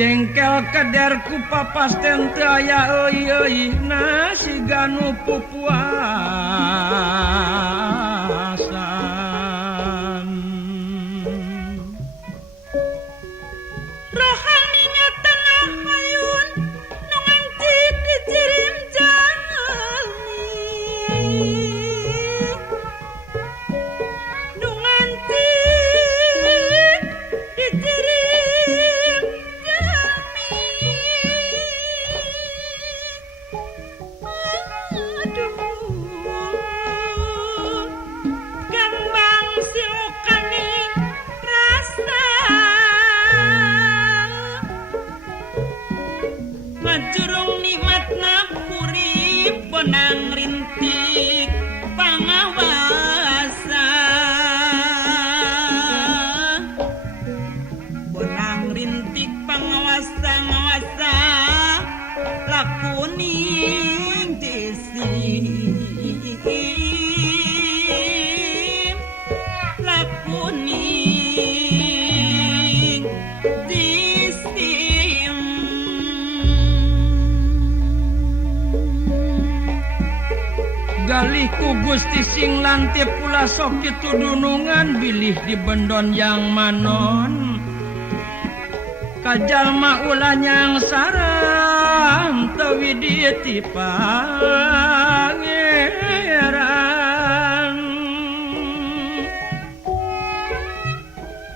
jengkel kederku papas tente aya euy nasi ganu pupuasan rohaninya tengah hayun nu ngancik dijirim jalani nu ngancik dijirim Majurung nikmatna urip benang rintik pangawasa benang rintik pangawasa ngawasa lakuning desi lakuning disim galih ku Gusti sing lantip pula sok ditudunungan bilih di bendon yang manon kajalma ulah nyang sarang tewidi pangeran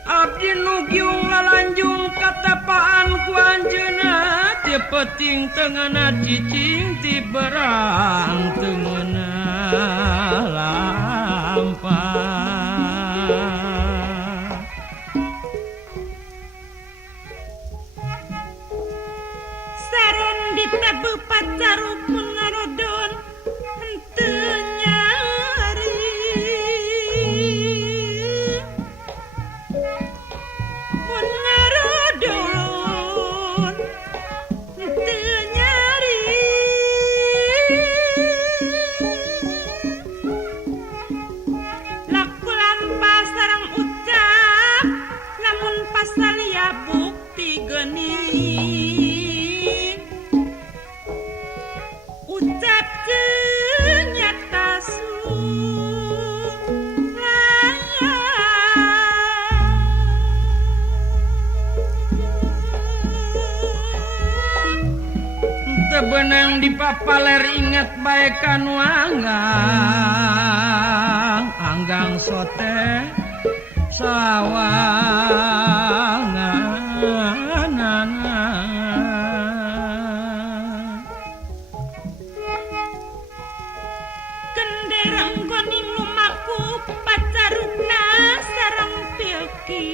abdi nugiung lalanjung katapaan ku anjeunna ti peuting teungna cicing ti berang teungna lampah saron di Prabu Pacarukun ngarodon henteu nyari mun ngarodon henteu nyari laku lampah sareng ucap lamun pasalia bukti geuning ucap nyata tebenang di papaler ingat bae kanu anggang sote sawanganana kenderang goning lumaku pacarukna sareng pilki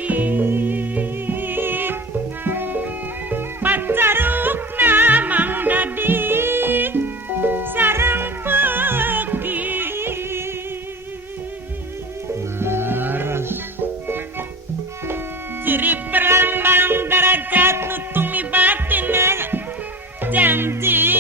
pacarukna mang dadi sareng peki laras ciri perlambang derajat nutumi batin janji